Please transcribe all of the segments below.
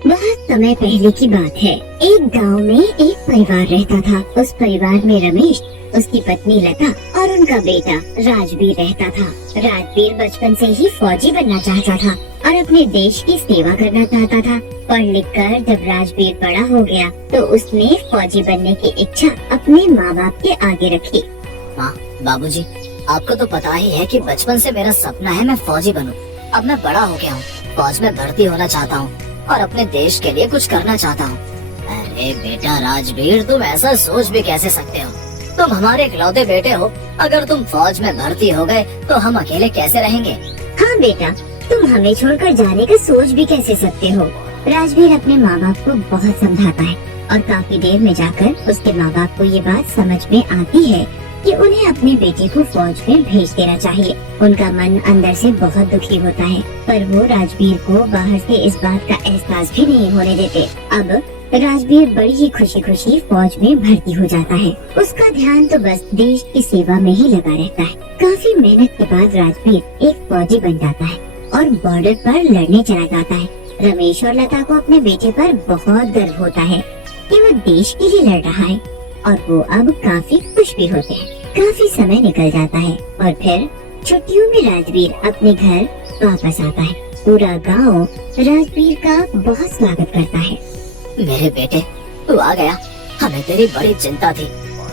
बहुत समय पहले की बात है। एक गांव में एक परिवार रहता था। उस परिवार में रमेश, उसकी पत्नी लता और उनका बेटा राजवीर रहता था। राजवीर बचपन से ही फौजी बनना चाहता था और अपने देश की सेवा करना चाहता था। पढ़ लिख कर जब राजवीर बड़ा हो गया तो उसने फौजी बनने की इच्छा अपने माँ बाप के आगे रखी। माँ, बाबूजी, आपको तो पता ही है कि बचपन से मेरा सपना है मैं फौजी बनूं। अब मैं बड़ा हो गया हूँ, फौज में भर्ती होना चाहता हूँ और अपने देश के लिए कुछ करना चाहता हूँ। अरे बेटा राजवीर, तुम ऐसा सोच भी कैसे सकते हो? तुम हमारे इकलौते बेटे हो। अगर तुम फौज में भर्ती हो गए तो हम अकेले कैसे रहेंगे? हाँ बेटा, तुम हमें छोड़कर जाने का सोच भी कैसे सकते हो? राजवीर अपने माँ बाप को बहुत समझाता है और काफी देर में जाकर उसके माँ बाप को ये बात समझ में आती है कि उन्हें अपने बेटे को फौज में भेज देना चाहिए। उनका मन अंदर से बहुत दुखी होता है, पर वो राजवीर को बाहर से इस बात का एहसास भी नहीं होने देते। अब राजवीर बड़ी ही खुशी खुशी फौज में भर्ती हो जाता है। उसका ध्यान तो बस देश की सेवा में ही लगा रहता है। काफी मेहनत के बाद राजवीर एक फौजी बन जाता है और बॉर्डर पर लड़ने चला जाता है। रमेश और लता को अपने बेटे पर बहुत गर्व होता है कि वो देश के लिए लड़ रहा है और वो अब काफी खुश भी होते हैं। काफी समय निकल जाता है और फिर छुट्टियों में राजवीर अपने घर वापस आता है। पूरा गांव राजवीर का बहुत स्वागत करता है। मेरे बेटे, तू आ गया। हमें तेरी बड़ी चिंता थी,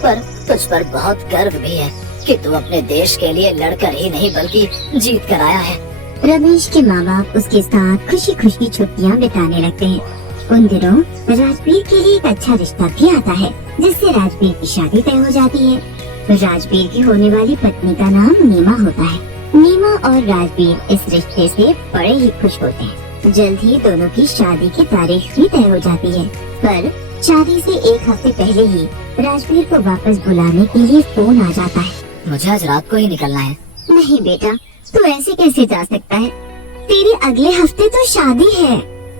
पर तुझ पर बहुत गर्व भी है कि तू अपने देश के लिए लड़कर ही नहीं बल्कि जीत कर आया है। रमेश के माँ बाप उसके साथ खुशी खुशी छुट्टियाँ बिताने लगते हैं। उन दिनों राजवीर के लिए एक अच्छा रिश्ता भी आता है, जिससे राजवीर की शादी तय हो जाती है। राजवीर की होने वाली पत्नी का नाम नीमा होता है। नीमा और राजवीर इस रिश्ते से बड़े ही खुश होते हैं। जल्द ही दोनों की शादी की तारीख भी तय हो जाती है, पर शादी से एक हफ्ते पहले ही राजवीर को वापस बुलाने के लिए फोन आ जाता है। मुझे आज रात को ही निकलना है। नहीं बेटा, तू ऐसे कैसे जा सकता है? तेरी अगले हफ्ते तो शादी है।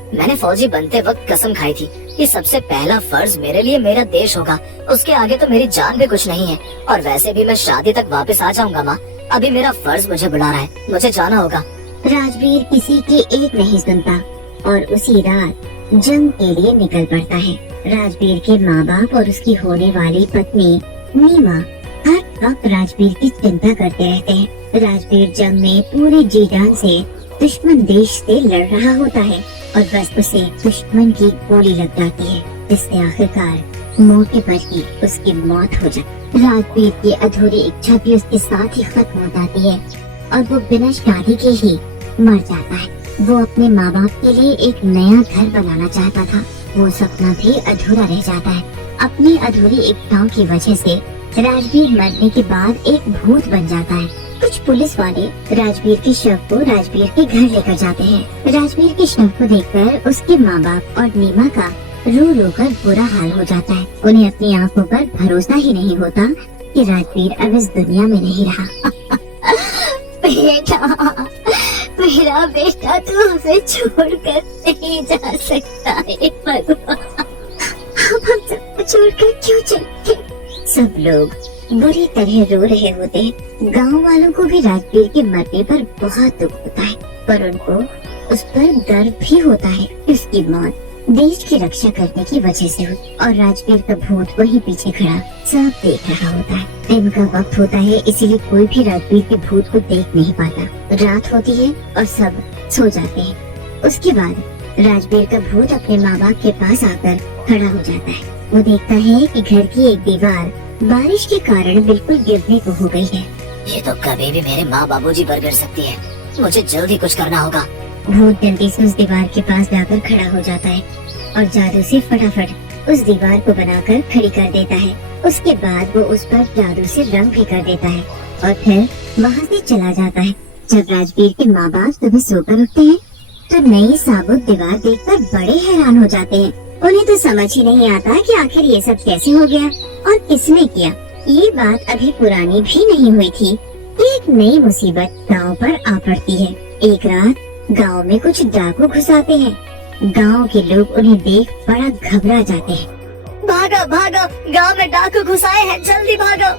मैंने फौजी बनते वक्त कसम खाई थी कि सबसे पहला फर्ज मेरे लिए मेरा देश होगा। उसके आगे तो मेरी जान भी कुछ नहीं है। और वैसे भी मैं शादी तक वापस आ जाऊंगा माँ। अभी मेरा फर्ज मुझे बुला रहा है, मुझे जाना होगा। राजवीर किसी की एक नहीं सुनता और उसी रात जंग के लिए निकल पड़ता है। राजवीर के माँ बाप और उसकी होने वाली पत्नी नीमा हर वक्त राजवीर की चिंता करते रहते हैं। राजवीर जंग में पूरे जी जान से दुश्मन देश से लड़ रहा होता है और बस उसे दुश्मन की गोली लग जाती है, जिससे आखिरकार मौके पर ही उसकी मौत हो जाती। राजवीर की अधूरी इच्छा भी उसके साथ ही खत्म हो जाती है और वो बिना शादी के ही मर जाता है। वो अपने माँ बाप के लिए एक नया घर बनाना चाहता था। वो सपना भी अधूरा रह जाता है। अपनी अधूरी इच्छाओं की वजह से राजवीर मरने के बाद एक भूत बन जाता है। कुछ पुलिस वाले राजवीर के शव को राजवीर के घर लेकर जाते हैं। राजवीर के शव को देखकर उसके माँ बाप और नीमा का रो रो कर बुरा हाल हो जाता है। उन्हें अपनी आंखों पर भरोसा ही नहीं होता कि राजवीर अब इस दुनिया में नहीं रहा। बेटा, मेरा बेटा तू हमें छोड़कर नहीं जा सकता है भगवान। हम सबको छोड़कर क्यों चले? सब लोग बुरी तरह रो रहे होते हैं। गांव वालों को भी राजवीर के मरने पर बहुत दुख होता है, पर उनको उस पर गर्व भी होता है कि उसकी मौत देश की रक्षा करने की वजह से हुई और राजवीर का भूत वहीं पीछे खड़ा सब देख रहा होता है। दिन का वक्त होता है, इसीलिए कोई भी राजवीर के भूत को देख नहीं पाता। रात होती है और सब सो जाते हैं। उसके बाद राजवीर का भूत अपने माँ बाप के पास आकर खड़ा हो जाता है। वो देखता है कि घर की एक दीवार बारिश के कारण बिल्कुल गिरने को हो गई है। ये तो कभी भी मेरे माँ बाबूजी पर गिर सकती है। मुझे जल्दी कुछ करना होगा। भूत जल्दी से उस दीवार के पास जाकर खड़ा हो जाता है और जादू से फटाफट उस दीवार को बनाकर खड़ी कर देता है। उसके बाद वो उस पर जादू से रंग भी कर देता है और फिर वहाँ से चला जाता है। जब राजवीर के माँ बाप सुबह सोकर उठते हैं तो नई साबुत दीवार देखकर बड़े हैरान हो जाते हैं। उन्हें तो समझ ही नहीं आता कि आखिर ये सब कैसे हो गया और किसने किया। ये बात अभी पुरानी भी नहीं हुई थी कि एक नई मुसीबत गांव पर आ पड़ती है। एक रात गांव में कुछ डाकू घुस आते हैं। गांव के लोग उन्हें देख बड़ा घबरा जाते हैं। भागो भागो, गांव में डाकू घुस आए हैं, जल्दी भागो।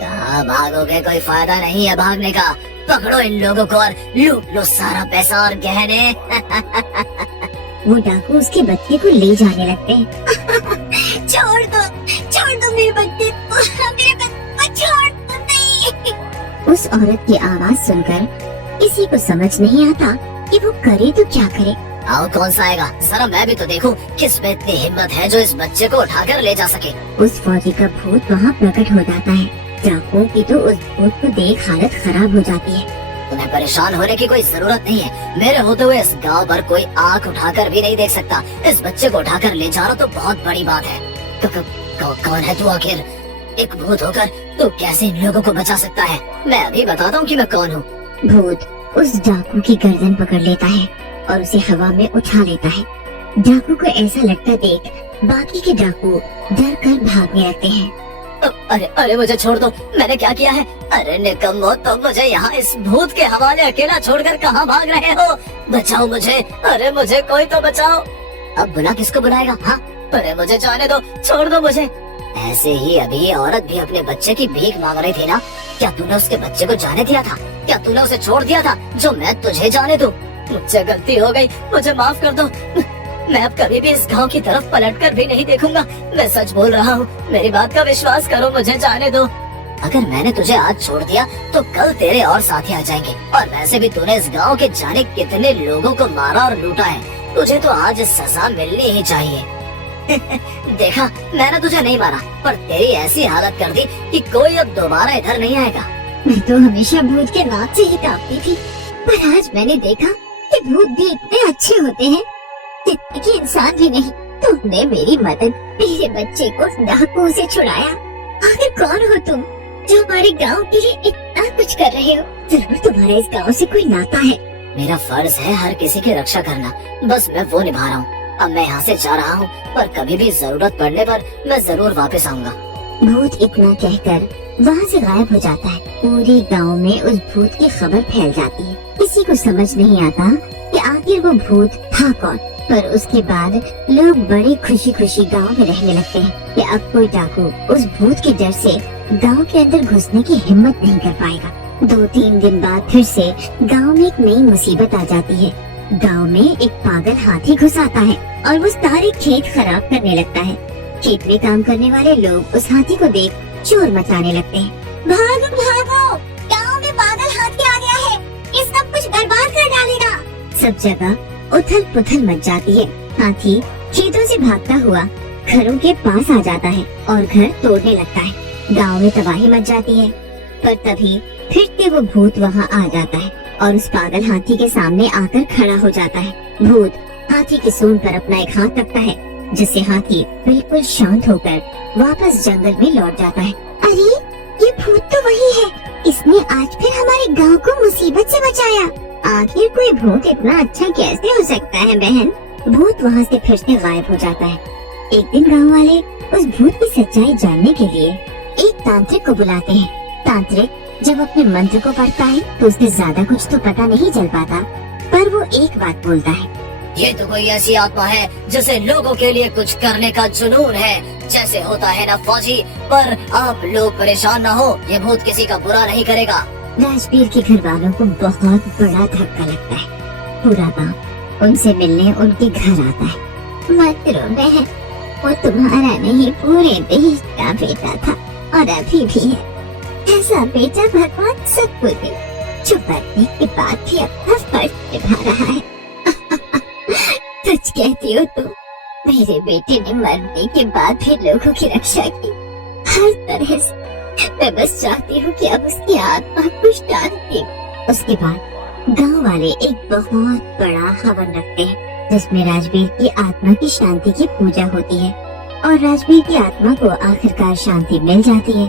कहाँ भागोगे, कोई फायदा नहीं है भागने का। पकड़ो इन लोगों को और लूट लो सारा पैसा और गहने। वो डाकू उसके बच्चे को ले जाने लगते हैं। छोड़ दो मेरे बच्चे को, छोड़ दो नहीं। उस औरत की आवाज सुनकर किसी को समझ नहीं आता कि वो करे तो क्या करे। आओ, कौन सा आएगा, जरा मैं भी तो देखूं किस में इतनी हिम्मत है जो इस बच्चे को उठाकर ले जा सके। उस फौजी का भूत वहाँ प्रकट हो जाता है। डाकुओं की तो उस भूत को देख हालत खराब हो जाती है। तुम्हें परेशान होने की कोई जरूरत नहीं है। मेरे होते हुए इस गांव पर कोई आंख उठाकर भी नहीं देख सकता। इस बच्चे को उठाकर ले जाना तो बहुत बड़ी बात है। कौन है तू आखिर? एक भूत होकर तू कैसे इन लोगों को बचा सकता है? मैं अभी बताता हूँ कि मैं कौन हूँ। भूत उस डाकू की गर्दन पकड़ लेता है और उसे हवा में उठा लेता है। डाकू को ऐसा लगता देख बाकी के डाकू डर कर भागने लगते हैं। अरे मुझे छोड़ दो, मैंने क्या किया है? अरे निकम्मो, तुम मुझे यहाँ इस भूत के हवाले अकेला छोड़कर कहाँ भाग रहे हो? बचाओ मुझे, अरे मुझे कोई तो बचाओ। अब बुला किसको बुलाएगा? हाँ, अरे मुझे जाने दो, छोड़ दो मुझे। ऐसे ही अभी ये औरत भी अपने बच्चे की भीख मांग रही थी ना? क्या तूने उसके बच्चे को जाने दिया था? क्या तूने उसे छोड़ दिया था जो मैं तुझे जाने दूं? मुझसे गलती हो गई, मुझे माफ कर दो। मैं अब कभी भी इस गांव की तरफ पलटकर भी नहीं देखूंगा। मैं सच बोल रहा हूँ, मेरी बात का विश्वास करो, मुझे जाने दो। अगर मैंने तुझे आज छोड़ दिया तो कल तेरे और साथी आ जाएंगे। और वैसे भी तूने इस गांव के जाने कितने लोगों को मारा और लूटा है। तुझे तो आज सजा मिलनी ही चाहिए। देखा, मैंने तुझे नहीं मारा, पर तेरी ऐसी हालत कर दी कि कोई अब दोबारा इधर नहीं आएगा। मैं तो हमेशा भूत के नाम से ही कांपती थी, पर आज मैंने देखा कि भूत भी इतने अच्छे होते हैं जितने कि इंसान भी नहीं। तुमने मेरी मदद, मेरे बच्चे को डाकुओं से छुड़ाया। आखिर कौन हो तुम जो हमारे गांव के लिए इतना कुछ कर रहे हो? जरूर तुम्हारा इस गांव से कोई नाता है। मेरा फर्ज है हर किसी की रक्षा करना, बस मैं वो निभा रहा हूँ। अब मैं यहाँ से जा रहा हूँ, पर कभी भी जरूरत पड़ने पर मैं जरूर वापस आऊँगा। भूत इतना कहकर वहाँ से गायब हो जाता है। पूरे गांव में उस भूत की खबर फैल जाती है। किसी को समझ नहीं आता कि आखिर वो भूत था कौन। पर उसके बाद लोग बड़ी खुशी खुशी गांव में रहने लगते हैं कि अब कोई डाकू उस भूत के डर से गांव के अंदर घुसने की हिम्मत नहीं कर पाएगा। 2-3 दिन बाद फिर से गांव में एक नई मुसीबत आ जाती है। गांव में एक पागल हाथी घुस आता है और वो सारे खेत खराब करने लगता है। खेत में काम करने वाले लोग उस हाथी को देख शोर मचाने लगते हैं। भागो भागो, गांव में पागल हाथी आ गया है, ये सब कुछ बर्बाद कर डालेगा। सब जगह उथल पुथल मच जाती है। हाथी खेतों से भागता हुआ घरों के पास आ जाता है और घर तोड़ने लगता है। गांव में तबाही मच जाती है। पर तभी फिर से वो भूत वहाँ आ जाता है और उस पागल हाथी के सामने आकर खड़ा हो जाता है। भूत हाथी की सूंड पर अपना एक हाथ रखता है, जिससे हाथी बिल्कुल शांत होकर वापस जंगल में लौट जाता है। अरे ये भूत तो वही है, इसने आज फिर हमारे गांव को मुसीबत से बचाया। आखिर कोई भूत इतना अच्छा कैसे हो सकता है बहन? भूत वहाँ से फिर से गायब हो जाता है। एक दिन गांव वाले उस भूत की सच्चाई जानने के लिए एक तांत्रिक को बुलाते हैं। तांत्रिक जब अपने मंत्र को पढ़ता है तो उसे ज्यादा कुछ तो पता नहीं चल पाता, पर वो एक बात बोलता है, ये तो कोई ऐसी आत्मा है जिसे लोगों के लिए कुछ करने का जुनून है, जैसे होता है ना फौजी। पर आप लोग परेशान ना हो, ये भूत किसी का बुरा नहीं करेगा। राजवीर के घर वालों को बहुत बड़ा धक्का लगता है। पूरा गांव उनसे मिलने उनके घर आता है। मत रो बहन, वो तुम्हारा नहीं पूरे देश का बेटा था और अभी भी है। ऐसा बेटा भगवान सबको दे जो मरने के बाद भी अपना फर्ज निभा रहा है। सच कहती हो तुम, मेरे बेटे ने मरने के बाद भी लोगों की रक्षा की हर तरह से। मैं बस चाहती हूँ कि अब उसकी आत्मा को शांति। उसके बाद गांव वाले एक बहुत बड़ा हवन रखते हैं, जिसमें राजवीर की आत्मा की शांति की पूजा होती है और राजवीर की आत्मा को आखिरकार शांति मिल जाती है।